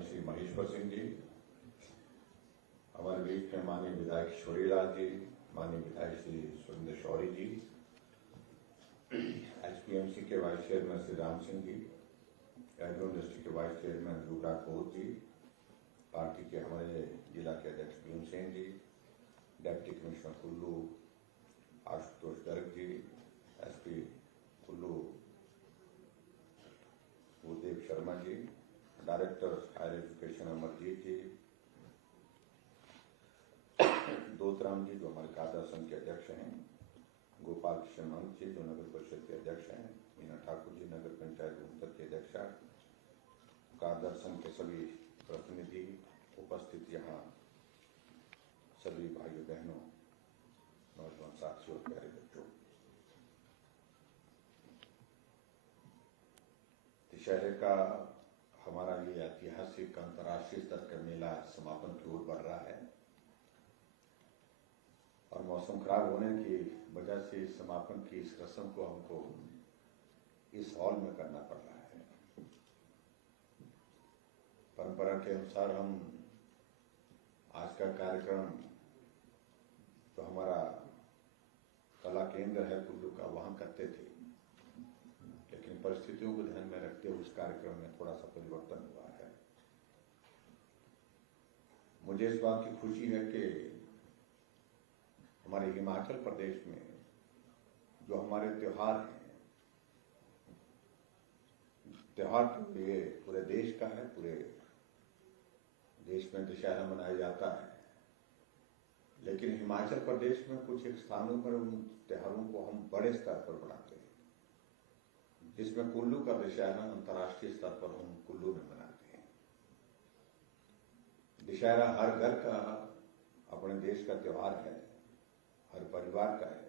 माननीय श्री महेश्वर सिंह जी, हमारे बीच में माननीय विधायक छोरीलाल जी, माननीय विधायक श्री सुरेंद्र शौरी जी, एचपीएमसी के vice chairman Shri Ram Singh ji, agro industry के वाइस चेयरमैन युवराज बोध जी, पार्टी के हमारे जिला के अध्यक्ष भीमसेन जी, deputy commissioner Kullu Ashutosh Garg ji, SP Kullu Bhudev Sharma ji, director higher education Amarjeet जी, दोतराम जी जो हमारे कादा संघ के अध्यक्ष हैं, गोपाल कृष्ण मंच जी जो नगर परिषद के अध्यक्ष हैं, मीना ठाकुर जी नगर पंचायत रोहतक के अध्यक्षा, कादा संघ के सभी प्रतिनिधि उपस्थित, यहाँ सभी भाइयों बहनों, नौजवान साथियों और प्यारे बच्चों, दशहरे का हमारा ये ऐतिहासिक अंतर्राष्ट्रीय स्तर का मेला समापन की ओर बढ़ रहा है और मौसम खराब होने की वजह से समापन की इस रस्म को हमको इस हॉल में करना पड़ रहा है। परंपरा के अनुसार हम आज का कार्यक्रम जो हमारा कला केंद्र है कुल्लू का वहां करते थे, लेकिन परिस्थितियों को ध्यान में रखते हुए उस कार्यक्रम में थोड़ा सा परिवर्तन हुआ है। मुझे इस बात की खुशी है कि हमारे हिमाचल प्रदेश में जो हमारे त्योहार हैं, त्योहार तो ये पूरे देश का है, पूरे देश में दशहरा मनाया जाता है, लेकिन हिमाचल प्रदेश में कुछ एक स्थानों पर उन त्योहारों को हम बड़े स्तर पर मनाते हैं, जिसमें कुल्लू का दशहरा अंतर्राष्ट्रीय स्तर पर हम कुल्लू में मनाते हैं। दशहरा हर घर का अपने देश का त्योहार है, हर परिवार का है,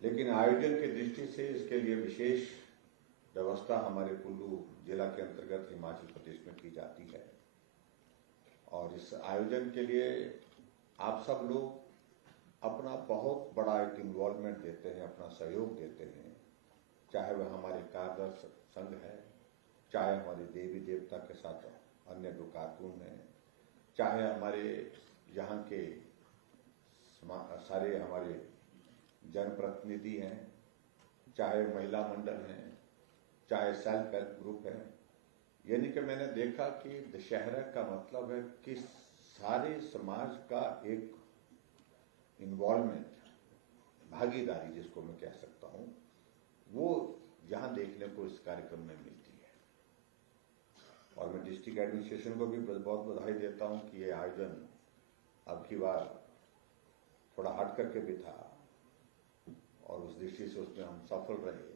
लेकिन आयोजन की दृष्टि से इसके लिए विशेष व्यवस्था हमारे कुल्लू जिला के अंतर्गत हिमाचल प्रदेश में की जाती है। और इस आयोजन के लिए आप सब लोग अपना बहुत बड़ा एक इन्वॉल्वमेंट देते हैं, अपना सहयोग देते हैं, चाहे वह हमारे कारगर संघ है, चाहे हमारे देवी देवता के साथ अन्य जो कार्टून हैं, चाहे हमारे यहाँ के सारे हमारे जनप्रतिनिधि हैं, चाहे महिला मंडल हैं, चाहे सेल्फ हेल्प ग्रुप है। यानी कि मैंने देखा कि दशहरा का मतलब है कि सारे समाज का एक इन्वॉल्वमेंट, भागीदारी जिसको मैं कह सकता हूं, वो यहां देखने को इस कार्यक्रम में मिलती है। और मैं डिस्ट्रिक्ट एडमिनिस्ट्रेशन को भी बहुत बधाई देता हूं कि ये आयोजन अब की बार थोड़ा हट करके भी था और उस दृष्टि से उसमें हम सफल रहे।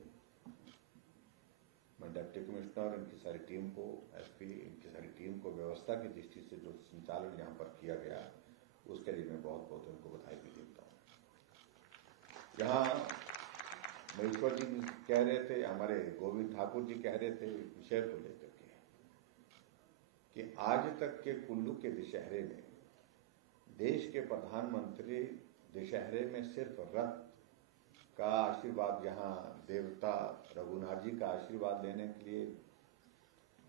मैं डिप्टी कमिश्नर, इनकी सारी टीम को, एसपी, इनकी सारी टीम को व्यवस्था की दृष्टि से जो संचालन यहाँ पर किया गया, उसके लिए मैं बहुत बहुत उनको बधाई भी देता हूँ। यहाँ महेश्वर जी कह रहे थे, हमारे गोविंद ठाकुर जी कह रहे थे विषय को लेकर के कि आज तक के कुल्लू के दशहरे में देश के प्रधानमंत्री दशहरे में सिर्फ रथ का आशीर्वाद, यहाँ देवता रघुनाथ जी का आशीर्वाद लेने के लिए,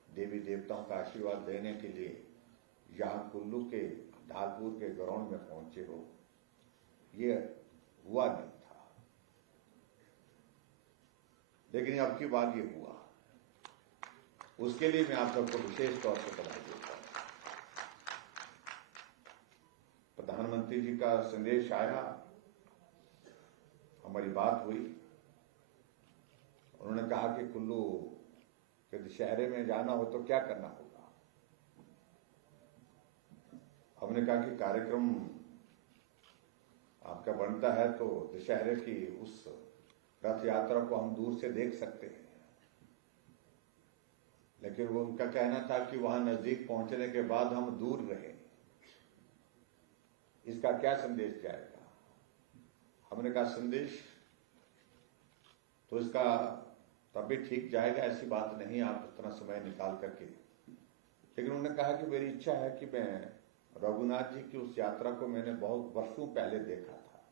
देवी देवताओं का आशीर्वाद लेने के लिए यहाँ कुल्लू के ढालपुर के ग्राउंड में पहुंचे हो, ये हुआ नहीं था। लेकिन अब की बात ये हुआ, उसके लिए मैं आप सबको विशेष तौर पर बधाई देता हूं। प्रधानमंत्री जी का संदेश आया, हमारी बात हुई, उन्होंने कहा कि कुल्लू के दशहरे में जाना हो तो क्या करना होगा। हमने कहा कि कार्यक्रम आपका बनता है तो दशहरे की उस रथ यात्रा को हम दूर से देख सकते हैं, लेकिन वो उनका कहना था कि वहां नजदीक पहुंचने के बाद हम दूर रहें, इसका क्या संदेश जाएगा। हमने कहा संदेश तो इसका तब भी ठीक जाएगा, ऐसी बात नहीं, आप इतना समय निकाल करके। लेकिन उन्होंने कहा कि मेरी इच्छा है कि मैं रघुनाथ जी की उस यात्रा को मैंने बहुत वर्षों पहले देखा था,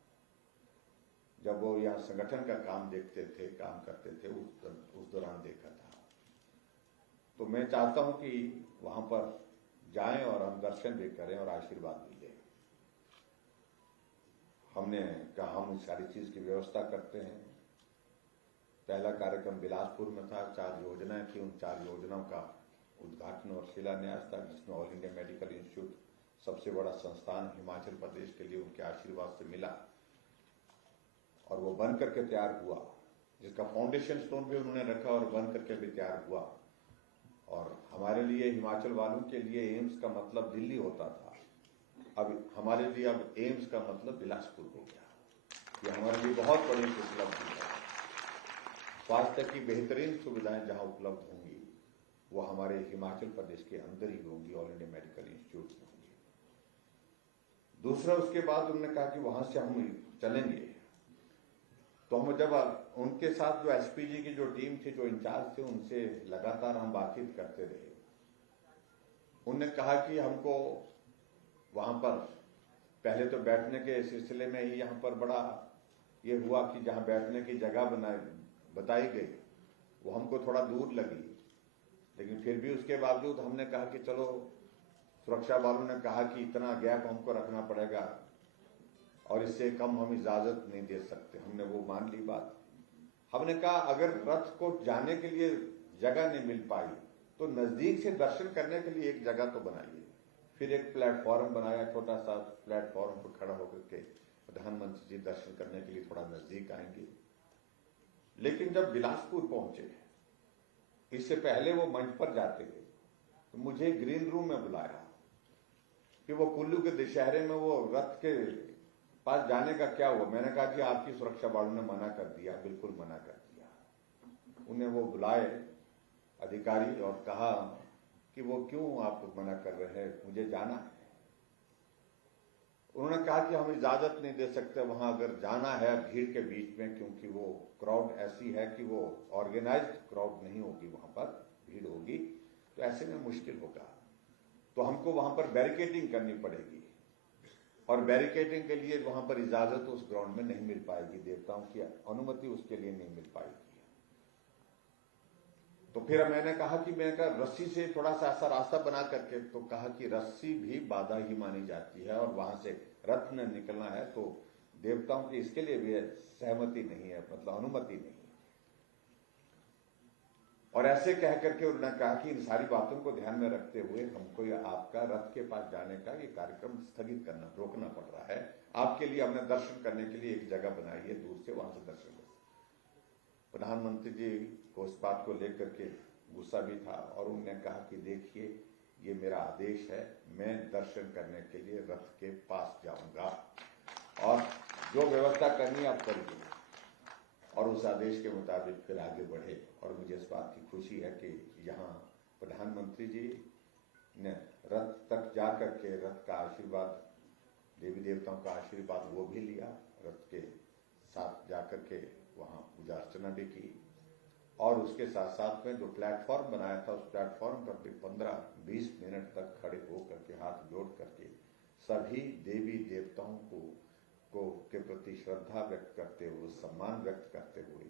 जब वो यहाँ संगठन का काम देखते थे, काम करते थे, उस दौरान देखा था। तो मैं चाहता हूं कि वहां पर जाएं और हम दर्शन भी करें और आशीर्वाद भी लें। हमने कहा हम सारी चीज की व्यवस्था करते हैं। पहला कार्यक्रम बिलासपुर में था, 4 योजनाएं थी, उन 4 योजनाओं का उद्घाटन और शिलान्यास था, जिसमें ऑल इंडिया मेडिकल इंस्टीट्यूट सबसे बड़ा संस्थान हिमाचल प्रदेश के लिए उनके आशीर्वाद से मिला और वो बन करके तैयार हुआ, जिसका फाउंडेशन स्टोन भी उन्होंने रखा और बन करके भी तैयार हुआ। और हमारे लिए, हिमाचल वालों के लिए एम्स का मतलब दिल्ली होता था, अब हमारे लिए अब एम्स का मतलब बिलासपुर हो गया। ये हमारे लिए बहुत बड़ी उपलब्धि है। स्वास्थ्य की बेहतरीन सुविधाएं जहां उपलब्ध होंगी वो हमारे हिमाचल प्रदेश के अंदर ही होंगी, ऑल इंडिया मेडिकल इंस्टीट्यूट में होंगी। दूसरा, उसके बाद उन्होंने कहा कि वहां से हम चलेंगे, तो हम जब उनके साथ जो एसपीजी की जो टीम थी, जो इंचार्ज थे, उनसे लगातार हम बातचीत करते रहे। उन्होंने कहा कि हमको वहां पर पहले तो बैठने के सिलसिले में ही यहाँ पर बड़ा ये हुआ कि जहाँ बैठने की जगह बताई गई वो हमको थोड़ा दूर लगी, लेकिन फिर भी उसके बावजूद हमने कहा कि चलो, सुरक्षा वालों ने कहा कि इतना गैप हमको रखना पड़ेगा और इससे कम हम इजाजत नहीं दे सकते। हमने वो मान ली बात। हमने कहा अगर रथ को जाने के लिए जगह नहीं मिल पाई तो नजदीक से दर्शन करने के लिए एक जगह तो बनाइए। फिर एक प्लेटफॉर्म बनाया, छोटा सा प्लेटफॉर्म पर खड़ा होकर के प्रधानमंत्री जी दर्शन करने के लिए थोड़ा नजदीक आएंगे। लेकिन जब बिलासपुर पहुंचे, इससे पहले वो मंच पर जाते थे, तो मुझे ग्रीन रूम में बुलाया कि वो कुल्लू के दशहरे में वो रथ के पास जाने का क्या हुआ। मैंने कहा कि आपकी सुरक्षा वालों ने मना कर दिया, बिल्कुल मना कर दिया। उन्हें वो बुलाए अधिकारी और कहा कि वो क्यों आप मना कर रहे हैं, मुझे जाना है। उन्होंने कहा कि हम इजाजत नहीं दे सकते वहां अगर जाना है भीड़ के बीच में, क्योंकि वो क्राउड ऐसी है कि वो ऑर्गेनाइज्ड क्राउड नहीं होगी, वहां पर भीड़ होगी, तो ऐसे में मुश्किल होगा। तो हमको वहां पर बैरिकेडिंग करनी पड़ेगी और बैरिकेडिंग के लिए वहां पर इजाजत उस ग्राउंड में नहीं मिल पाएगी, देवताओं की अनुमति उसके लिए नहीं मिल पाएगी। तो फिर मैंने कहा कि रस्सी से थोड़ा सा ऐसा रास्ता बना करके, तो कहा कि रस्सी भी बाधा ही मानी जाती है और वहां से रथ न निकलना है तो देवताओं की इसके लिए भी सहमति नहीं है, मतलब अनुमति नहीं है। और ऐसे कह करके उन्होंने कहा कि इन सारी बातों को ध्यान में रखते हुए हमको आपका रथ के पास जाने का ये कार्यक्रम स्थगित करना, रोकना पड़ रहा है। आपके लिए हमने दर्शन करने के लिए एक जगह बनाई है, दूर से वहां से दर्शन कर। प्रधानमंत्री जी को इस बात को लेकर के गुस्सा भी था और उन्होंने कहा कि देखिए, ये मेरा आदेश है, मैं दर्शन करने के लिए रथ के पास जाऊंगा और जो व्यवस्था करनी आप करिए। और उस आदेश के मुताबिक फिर आगे बढ़े। और मुझे इस बात की खुशी है कि यहाँ प्रधानमंत्री जी ने रथ तक जा करके रथ का आशीर्वाद, देवी देवताओं का आशीर्वाद वो भी लिया, रथ के साथ जाकर के वहाँ पूजा अर्चना भी की। और उसके साथ साथ में जो प्लेटफॉर्म बनाया था, उस प्लेटफॉर्म पर भी 15-20 मिनट तक खड़े होकर के हाथ जोड़ करके सभी देवी देवताओं के प्रति श्रद्धा व्यक्त करते हुए, सम्मान व्यक्त करते हुए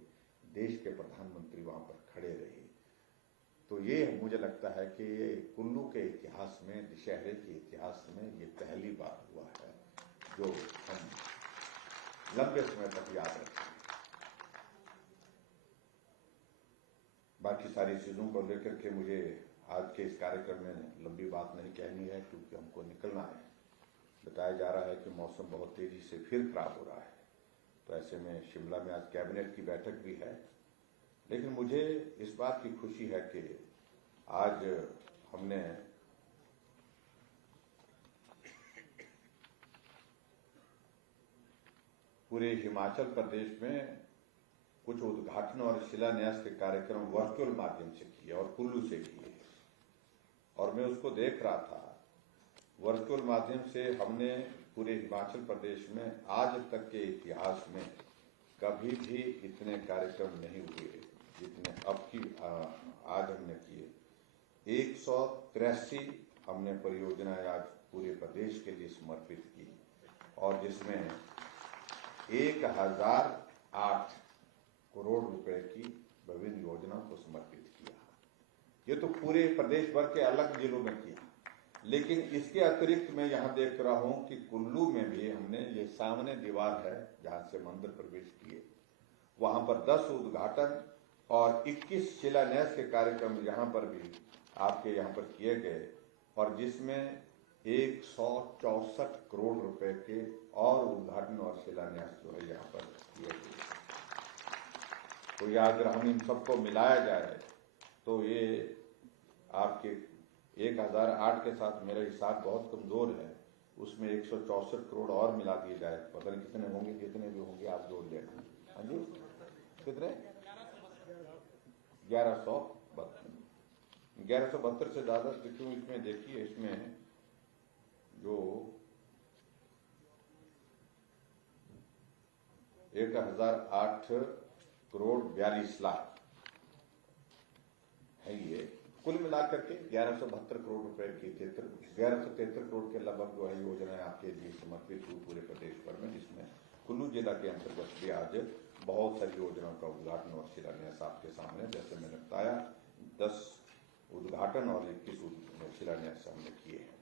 देश के प्रधानमंत्री वहां पर खड़े रहे। तो ये मुझे लगता है कि ये कुल्लू के इतिहास में, दशहरे के इतिहास में ये पहली बार हुआ है जो हम लंबे समय तक याद रखेंगे। बाकी सारी चीजों को लेकर के मुझे आज के इस कार्यक्रम में लंबी बात नहीं कहनी है, क्योंकि हमको निकलना है। बताया जा रहा है कि मौसम बहुत तेजी से फिर खराब हो रहा है, तो ऐसे में शिमला में आज कैबिनेट की बैठक भी है। लेकिन मुझे इस बात की खुशी है कि आज हमने पूरे हिमाचल प्रदेश में कुछ उद्घाटन और शिलान्यास के कार्यक्रम वर्चुअल माध्यम से किए और कुल्लू से किए। और मैं उसको देख रहा था, वर्चुअल माध्यम से हमने पूरे हिमाचल प्रदेश में आज तक के इतिहास में कभी भी इतने कार्यक्रम नहीं हुए जितने अब की आज हमने किए। 183 हमने परियोजनाएं आज पूरे प्रदेश के लिए समर्पित की और जिसमें 1008 करोड़ रुपए की विभिन्न योजनाओं को समर्पित किया। ये तो पूरे प्रदेश भर के अलग जिलों में किया, लेकिन इसके अतिरिक्त मैं यहाँ देख रहा हूँ कि कुल्लू में भी हमने, ये सामने दीवार है जहाँ से मंदिर प्रवेश किए, वहां पर 10 उद्घाटन और 21 शिलान्यास के कार्यक्रम यहाँ पर भी आपके यहाँ पर किए गए, और जिसमें 164 करोड़ रुपए के और उद्घाटन और शिलान्यास जो है यहाँ पर किए गए। तो यह अगर हम इन सबको मिलाया जाए तो ये आपके 1008 के साथ मेरा हिसाब बहुत कमजोर है, उसमें 164 करोड़ और मिला दिए जाए, पता नहीं कितने होंगे, कितने भी होंगे आप जोड़ लेना। हाँ जी, कितने? 1172 से ज्यादा क्यों इसमें देखिए, इसमें जो 1008 करोड़ 42 लाख है, ये कुल मिलाकर के 1172 करोड़ रुपए की 1173 करोड़ के लगभग जो है योजना आपके लिए समर्पित हुई पूरे प्रदेश भर में, जिसमें कुल्लू जिला के अंतर्गत भी आज बहुत सारी योजनाओं का उद्घाटन और शिलान्यास आपके सामने, जैसे मैंने बताया, 10 उद्घाटन और 21 शिलान्यास हमने किए हैं।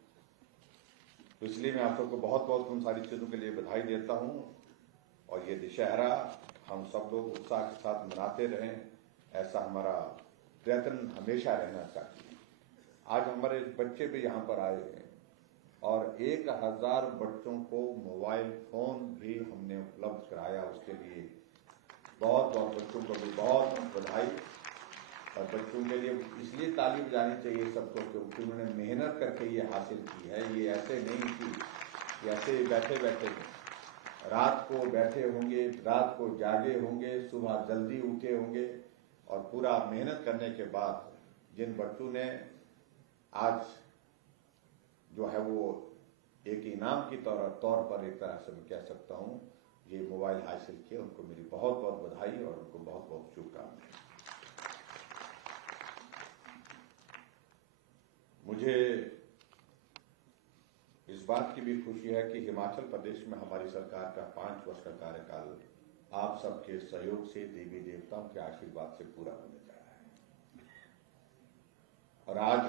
तो इसलिए मैं आप सबको बहुत बहुत उन सारी चीजों के लिए बधाई देता हूं, और ये दशहरा हम सब लोग उत्साह के साथ मनाते रहें, ऐसा हमारा प्रयत्न हमेशा रहना चाहिए। आज हमारे बच्चे भी यहाँ पर आए हैं और 1000 बच्चों को मोबाइल फोन भी हमने उपलब्ध कराया, उसके लिए बहुत बहुत बच्चों को भी बहुत बधाई। और बच्चों के लिए इसलिए ताली बजानी चाहिए सबको, क्योंकि उन्होंने मेहनत करके ये हासिल की है। ये ऐसे नहीं कि ऐसे बैठे बैठे रात को बैठे होंगे, रात को जागे होंगे, सुबह जल्दी उठे होंगे, और पूरा मेहनत करने के बाद जिन बच्चों ने आज जो है वो एक इनाम की तौर पर एक तरह से मैं कह सकता हूं ये मोबाइल हासिल किए, उनको मेरी बहुत बहुत बधाई और उनको बहुत बहुत शुभकामनाएं। मुझे इस बात की भी खुशी है कि हिमाचल प्रदेश में हमारी सरकार का 5 वर्ष का कार्यकाल आप सबके सहयोग से, देवी देवताओं के आशीर्वाद से पूरा होने जा रहा है। और आज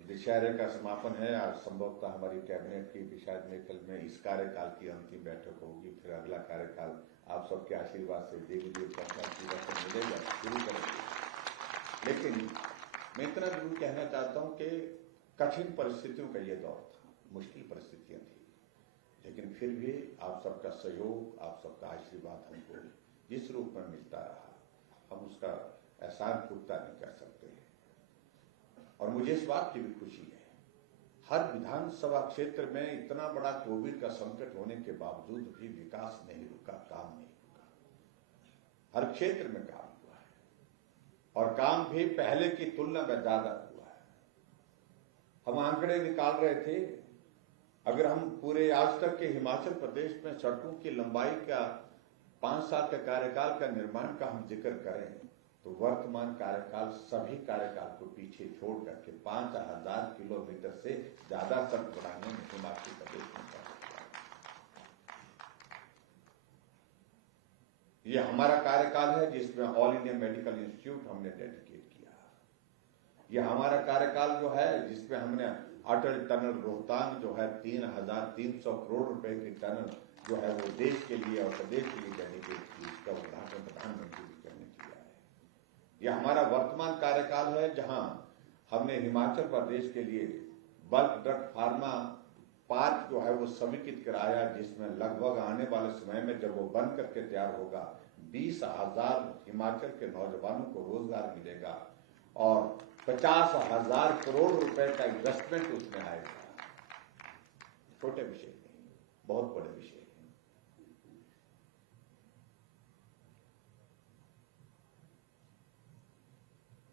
दशहरे का समापन है, आज संभवतः हमारी कैबिनेट की भी शायद मेरे ख्याल में इस कार्यकाल की अंतिम बैठक होगी, फिर अगला कार्यकाल आप सबके आशीर्वाद से, देवी देवताओं के आशीर्वाद से मिलेगा, शुरू करेंगे। लेकिन मैं इतना जरूर कहना चाहता हूं कि कठिन परिस्थितियों का ये दौर था, मुश्किल परिस्थितियां थी, लेकिन फिर भी आप सबका सहयोग, आप सबका आशीर्वाद हमको जिस रूप में मिलता रहा, हम उसका एहसान पुख्ता नहीं कर सकते। और मुझे इस बात की भी खुशी है, हर विधानसभा क्षेत्र में इतना बड़ा कोविड का संकट होने के बावजूद भी विकास नहीं रुका, काम नहीं रुका, हर क्षेत्र में काम हुआ है, और काम भी पहले की तुलना में ज्यादा हुआ है। हम आंकड़े निकाल रहे थे, अगर हम पूरे आज तक के हिमाचल प्रदेश में सड़कों की लंबाई का 5 साल के कार्यकाल का निर्माण का हम जिक्र करें, तो वर्तमान कार्यकाल सभी कार्यकाल को पीछे छोड़ करके 5000 किलोमीटर से ज्यादा सड़क बनाने में हिमाचल प्रदेश में ये हमारा कार्यकाल है, जिसमें ऑल इंडिया मेडिकल इंस्टीट्यूट हमने डेडिकेट किया। ये हमारा कार्यकाल जो है जिसमें हमने अटल टनल रोहतांग जो है 3300 करोड़ रुपए की टनल जो है वो देश के लिए और प्रदेश के लिए डेडिकेट की, इसका उद्घाटन प्रधानमंत्री जी ने किया है। यह हमारा वर्तमान कार्यकाल है, जहां हमने हिमाचल प्रदेश के लिए बल्क ड्रग फार्मा पार्क जो है वो समेकित कराया, जिसमें लगभग आने वाले समय में जब वो बन करके तैयार होगा 20,000 हिमाचल के नौजवानों को रोजगार मिलेगा और 50,000 करोड़ रुपए का इन्वेस्टमेंट उसमें आएगा। छोटे विषय नहीं, बहुत बड़े विषय हैं।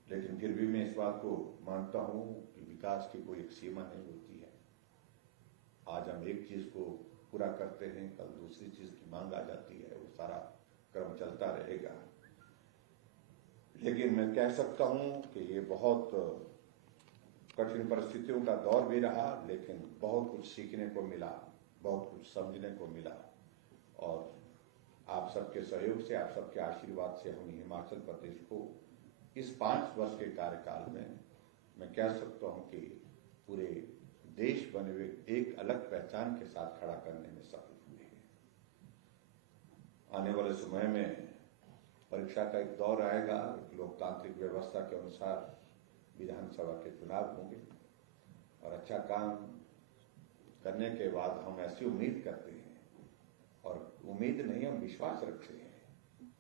लेकिन फिर भी मैं इस बात को मानता हूं कि विकास की कोई एक सीमा नहीं होती है। आज हम एक चीज को पूरा करते हैं, कल दूसरी चीज की मांग आ जाती है, वो सारा क्रम चलता रहेगा। लेकिन मैं कह सकता हूं कि ये बहुत कठिन परिस्थितियों का दौर भी रहा, लेकिन बहुत कुछ सीखने को मिला, बहुत कुछ समझने को मिला, और आप सबके सहयोग से, आप सबके आशीर्वाद से हम हिमाचल प्रदेश को इस 5 वर्ष के कार्यकाल में मैं कह सकता हूं कि पूरे देश बने हुए एक अलग पहचान के साथ खड़ा करने में सफल हुए हैं। आने वाले समय में परीक्षा का एक दौर आएगा। एक लोकतांत्रिक व्यवस्था के अनुसार विधानसभा के चुनाव होंगे और अच्छा काम करने के बाद हम ऐसी उम्मीद करते हैं, और उम्मीद नहीं, हम विश्वास रखते हैं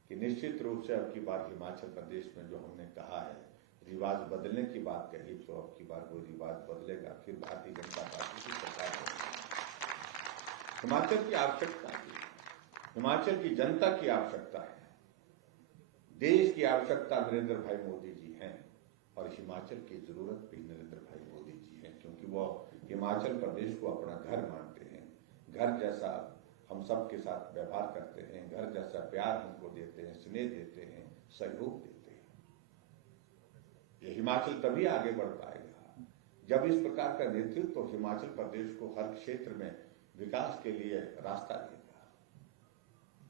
कि निश्चित रूप से अब की बार हिमाचल प्रदेश में जो हमने कहा है, रिवाज बदलने की बात कही, तो अब की बार वो रिवाज बदलेगा। फिर भारतीय जनता पार्टी की सरकार होगी। हिमाचल की आवश्यकता है, हिमाचल की जनता की आवश्यकता है, देश की आवश्यकता नरेंद्र भाई मोदी जी हैं, और हिमाचल की जरूरत भी नरेंद्र भाई मोदी जी हैं, क्योंकि वो हिमाचल प्रदेश को अपना घर मानते हैं। घर जैसा हम सबके साथ व्यवहार करते हैं, घर जैसा प्यार हमको देते हैं, स्नेह देते हैं, सहयोग देते हैं। ये हिमाचल तभी आगे बढ़ पाएगा जब इस प्रकार का नेतृत्व हिमाचल प्रदेश को हर क्षेत्र में विकास के लिए रास्ता देगा।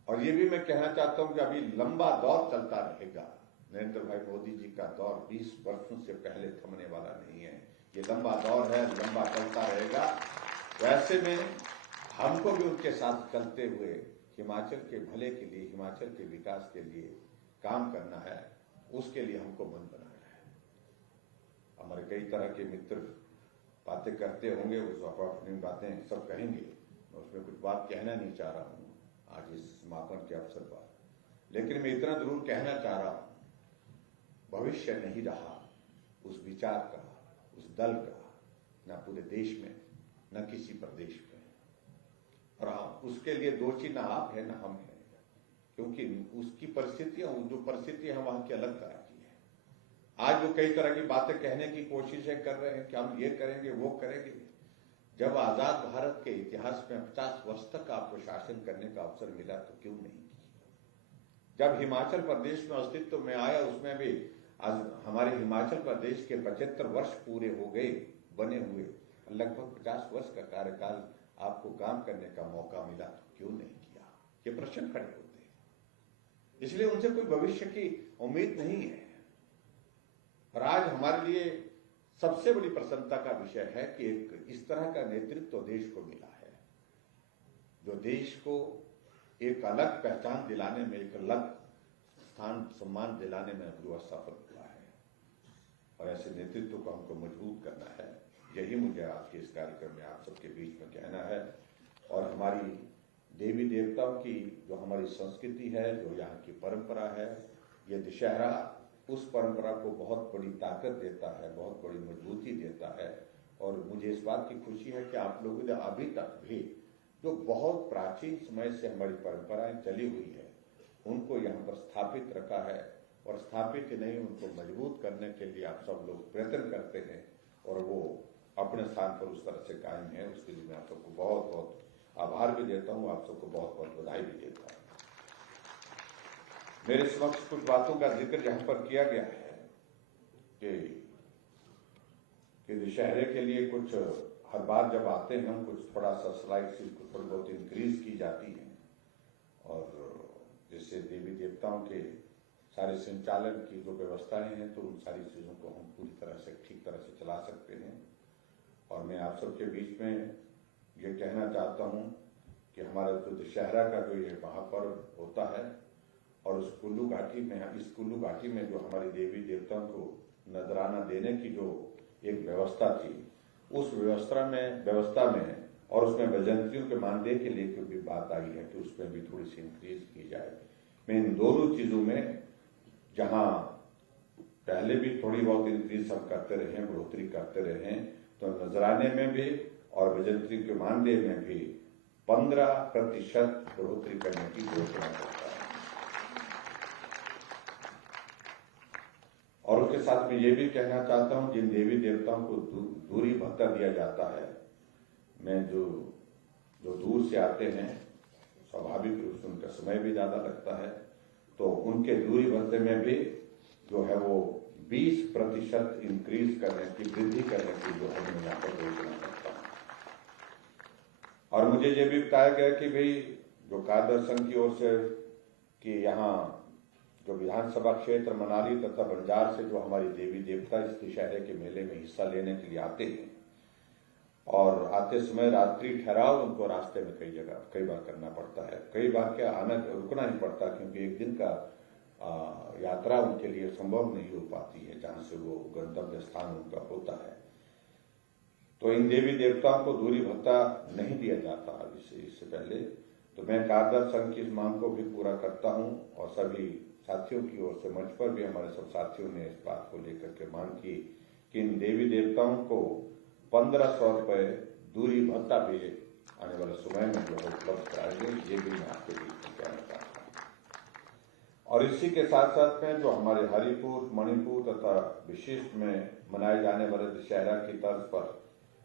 और ये भी मैं कहना चाहता हूं कि अभी लंबा दौर चलता रहेगा। नरेंद्र भाई मोदी जी का दौर 20 वर्षों से पहले थमने वाला नहीं है। ये लंबा दौर है, लंबा चलता रहेगा। वैसे में हमको भी उनके साथ चलते हुए हिमाचल के भले के लिए, हिमाचल के विकास के लिए काम करना है। उसके लिए हमको मन बनाना है। हमारे कई तरह के मित्र बातें करते होंगे, उस अपनी बातें सब कहेंगे, उसमें कुछ बात कहना नहीं चाह रहा हूं आज इस समापन के अवसर पर। लेकिन मैं इतना जरूर कहना चाह रहा हूं, भविष्य नहीं रहा उस विचार का, उस दल का, न पूरे देश में, न किसी प्रदेश में। और उसके लिए दोषी ना आप है, ना हम हैं, क्योंकि उसकी परिस्थितियां, जो परिस्थिति है वहां की अलग तरह की है। आज जो कई तरह की बातें कहने की कोशिशें कर रहे हैं कि हम ये करेंगे, वो करेंगे, जब आजाद भारत के इतिहास में 50 वर्ष तक आपको शासन करने का अवसर मिला तो क्यों नहीं किया। जब हिमाचल प्रदेश में अस्तित्व में आया, उसमें भी आज हमारे हिमाचल प्रदेश के 75 वर्ष पूरे हो गए बने हुए, लगभग 50 वर्ष का कार्यकाल आपको काम करने का मौका मिला तो क्यों नहीं किया। ये प्रश्न खड़े होते हैं। इसलिए उनसे कोई भविष्य की उम्मीद नहीं है। और आज हमारे लिए सबसे बड़ी प्रसन्नता का विषय है कि एक इस तरह का नेतृत्व देश को मिला है, जो देश को एक अलग पहचान दिलाने में, एक अलग स्थान सम्मान दिलाने में अभी सफल हुआ है। और ऐसे नेतृत्व को हमको मजबूत करना है। यही मुझे आज के इस कार्यक्रम में आप सबके बीच में कहना है। और हमारी देवी देवताओं की जो हमारी संस्कृति है, जो यहाँ की परंपरा है, ये दशहरा उस परंपरा को बहुत बड़ी ताकत देता है, बहुत बड़ी मजबूती देता है। और मुझे इस बात की खुशी है कि आप लोगों ने अभी तक भी जो बहुत प्राचीन समय से हमारी परंपराएं चली हुई है, उनको यहाँ पर स्थापित रखा है। और स्थापित ही नहीं, उनको मजबूत करने के लिए आप सब लोग प्रयत्न करते हैं, और वो अपने स्थान पर उस तरह से कायम है। उसके लिए मैं आप सबको बहुत बहुत आभार भी देता हूँ, आप सबको बहुत बहुत बधाई भी देता हूँ। मेरे समक्ष कुछ बातों का जिक्र यहाँ पर किया गया है कि दशहरे के लिए कुछ हर बार जब आते हैं हम, कुछ थोड़ा सा स्लाइड से कुछ थोड़ी बहुत इंक्रीज की जाती है, और जिससे देवी देवताओं के सारे संचालन की जो व्यवस्थाएं हैं, तो उन सारी चीजों को हम पूरी तरह से ठीक तरह से चला सकते हैं। और मैं आप सबके बीच में ये कहना चाहता हूँ कि हमारा जो दशहरा का जो ये महापर्व होता है, और उस कुल्लू घाटी में, इस कुल्लू घाटी में जो हमारी देवी देवताओं को नजराना देने की जो एक व्यवस्था थी, उस व्यवस्था में और उसमें बजंतियों के मानदेय के लिए भी बात आई है कि उसमें भी थोड़ी सी इंक्रीज की जाए। मैं इन दोनों चीजों में, जहां पहले भी थोड़ी बहुत इंक्रीज हम करते रहे, बढ़ोतरी करते रहे, तो नजराने में भी और बजंती के मानदेय में भी 15% बढ़ोतरी करने की घोषणा करता है। और उसके साथ में ये भी कहना चाहता हूं, जिन देवी देवताओं को दूरी भत्ता दिया जाता है, मैं जो दूर से आते हैं, स्वाभाविक रूप से उनका समय भी ज्यादा लगता है, तो उनके दूरी भत्ते में भी जो है वो 20% इंक्रीज करने की, वृद्धि करने की जो है मैं यहाँ पर घोषणा करता हूँ। और मुझे ये भी बताया गया कि भाई जो कार्यदर्शन की ओर से कि यहाँ जो विधानसभा क्षेत्र मनाली तथा बंजार से जो हमारी देवी देवता इस दशहरे के मेले में हिस्सा लेने के लिए आते हैं और आते समय रात्रि ठहराव उनको रास्ते में कई बार करना पड़ता है। कई बार क्या आना रुकना नहीं पड़ता, क्योंकि एक दिन का यात्रा उनके लिए संभव नहीं हो पाती है जहां से वो गंतव्य स्थान उनका होता है। तो इन देवी देवताओं को दूरी भत्ता नहीं दिया जाता इससे पहले। तो मैं कार्यदल संघ की इस मांग को भी पूरा करता हूं और सभी साथियों की ओर से मंच पर भी हमारे सब साथियों ने इस बात को लेकर के मांग की कि इन देवी देवताओं को 1500 रुपये दूरी भत्ता भी आने वाले समय में जो है उपलब्ध कराएंगे। ये भी मैं आपके बीच में कहना चाहता हूँ। और इसी के साथ साथ में जो हमारे हरिपुर, मणिपुर तथा विशिष्ट में मनाए जाने वाले दशहरा की तर्ज पर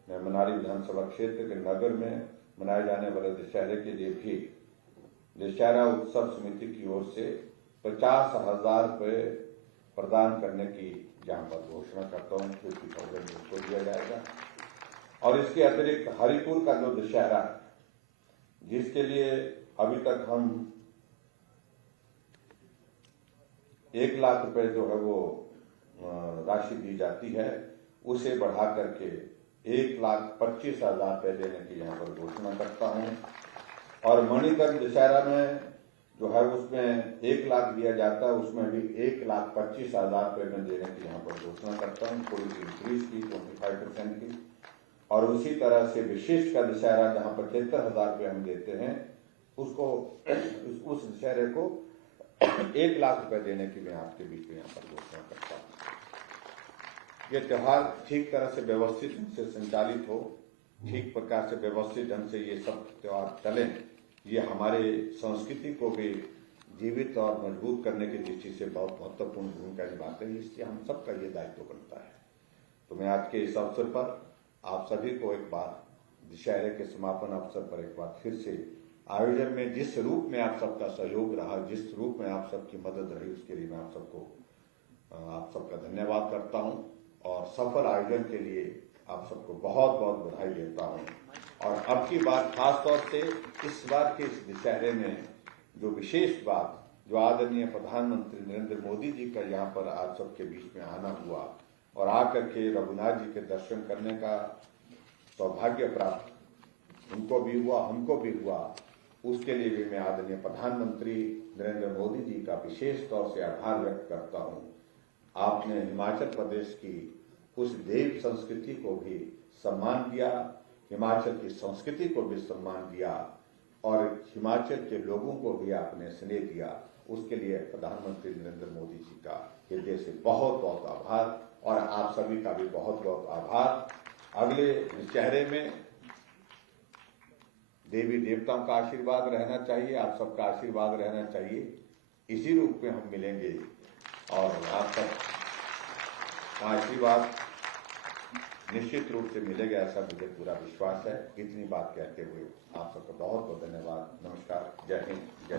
मैं मनाली विधानसभा क्षेत्र के नगर में मनाए जाने वाले दशहरे के लिए भी दशहरा उत्सव समिति की ओर से 50,000 रुपये प्रदान करने की यहाँ पर घोषणा करता हूँ, 50,000 उसको दिया जाएगा। और इसके अतिरिक्त हरिपुर का जो दशहरा जिसके लिए अभी तक हम 1 लाख रुपए जो है वो राशि दी जाती है, उसे बढ़ा करके 1,25,000 रुपए देने की यहाँ पर घोषणा करता हूँ। और मणिकर्ण दशहरा में जो है उसमें 1 लाख दिया जाता है, उसमें भी 1,25,000 रुपए में देने की यहाँ पर घोषणा करता हूँ, थोड़ी सी इंक्रीज की 25% की। और उसी तरह से विशिष्ट का दशहरा जहाँ 75,000 रुपये हम देते हैं, उसको उस दशहरे को 1 लाख रुपए देने की मैं आपके बीच में यहाँ पर घोषणा करता हूँ। ये त्योहार ठीक तरह से व्यवस्थित ढंग से संचालित हो, ठीक प्रकार से व्यवस्थित ढंग से ये सब त्योहार चलें, ये हमारे संस्कृति को भी जीवित और मजबूत करने की दृष्टि से बहुत महत्वपूर्ण भूमिका निभाते हैं। इसलिए हम सबका ये दायित्व बनता है। तो मैं आज के इस अवसर पर आप सभी को एक बार दशहरे के समापन अवसर पर एक बार फिर से आयोजन में जिस रूप में आप सबका सहयोग रहा, जिस रूप में आप सबकी मदद रही, उसके लिए मैं आप सबका धन्यवाद करता हूं और सफल आयोजन के लिए आप सबको बहुत बहुत बधाई देता हूं। और अब की बात खास तौर से इस बार के इस दशहरे में जो विशेष बात, जो आदरणीय प्रधानमंत्री नरेंद्र मोदी जी का यहाँ पर आप सबके बीच में आना हुआ और आकर के रघुनाथ जी के दर्शन करने का सौभाग्य प्राप्त उनको भी हुआ, हमको भी हुआ, उसके लिए भी मैं आदरणीय प्रधानमंत्री नरेंद्र मोदी जी का विशेष तौर से आभार व्यक्त करता हूं। आपने हिमाचल प्रदेश की उस देव संस्कृति को भी सम्मान दिया, हिमाचल की संस्कृति को भी सम्मान दिया और हिमाचल के लोगों को भी आपने स्नेह दिया। उसके लिए प्रधानमंत्री नरेंद्र मोदी जी का हृदय से बहुत बहुत आभार और आप सभी का भी बहुत बहुत आभार। अगले दशहरे में देवी देवताओं का आशीर्वाद रहना चाहिए, आप सबका आशीर्वाद रहना चाहिए। इसी रूप में हम मिलेंगे और आप सबका आशीर्वाद निश्चित रूप से मिलेगा, ऐसा मुझे पूरा विश्वास है। इतनी बात कहते हुए आप सबका बहुत बहुत धन्यवाद। नमस्कार, जय हिंद, जय